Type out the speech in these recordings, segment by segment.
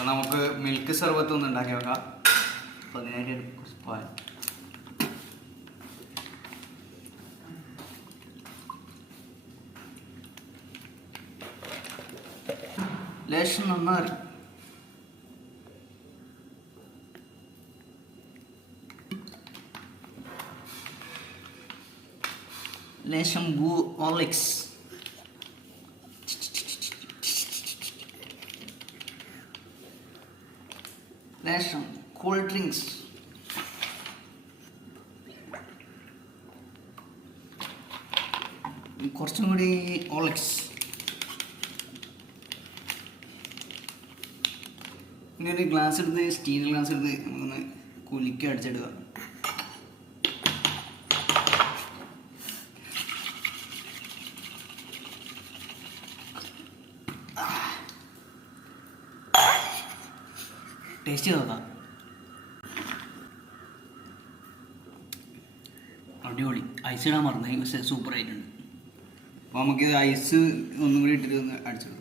അപ്പോൾ നമുക്ക് മിൽക്ക് സർബത്ത് ഒന്ന് ഉണ്ടാക്കി വെക്കാം. അപ്പോൾ അതിനായിട്ട് കുറച്ച് പാൽ, ലേശം നന്നായി ലേശം ഹോർലിക്സ്, ലേശം കൂൾ ഡ്രിങ്ക്സ്, കുറച്ചും കൂടി ഹോർലിക്സ്. ഇങ്ങനെ ഒരു ഗ്ലാസ് എടുത്ത്, സ്റ്റീൽ ഗ്ലാസ് എടുത്ത് നമുക്കൊന്ന് കുലുക്കി അടിച്ചെടുക്കുക. ടേസ്റ്റ് നോക്കാം. അടിപൊളി. ഐസ് ഇടാൻ മറന്നു, പക്ഷേ സൂപ്പർ ആയിട്ടുണ്ട്. അപ്പോൾ നമുക്കിത് ഐസ് ഒന്നും കൂടി ഇട്ടിട്ട് ഒന്ന് അടിച്ചെടുക്കാം.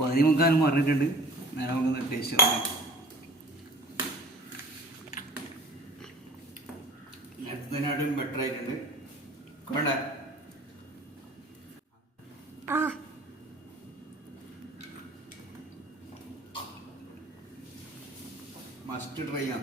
പതിമുക്കാലും പറഞ്ഞിട്ടുണ്ട്. നേരെ നമുക്കൊന്ന് ടേസ്റ്റ് നോക്കാം. നേരത്തേനായിട്ടും ബെറ്റർ ആയിട്ടുണ്ട്. വേണ്ട, മസ്റ്റ് ട്രൈ ചെയ്യാം.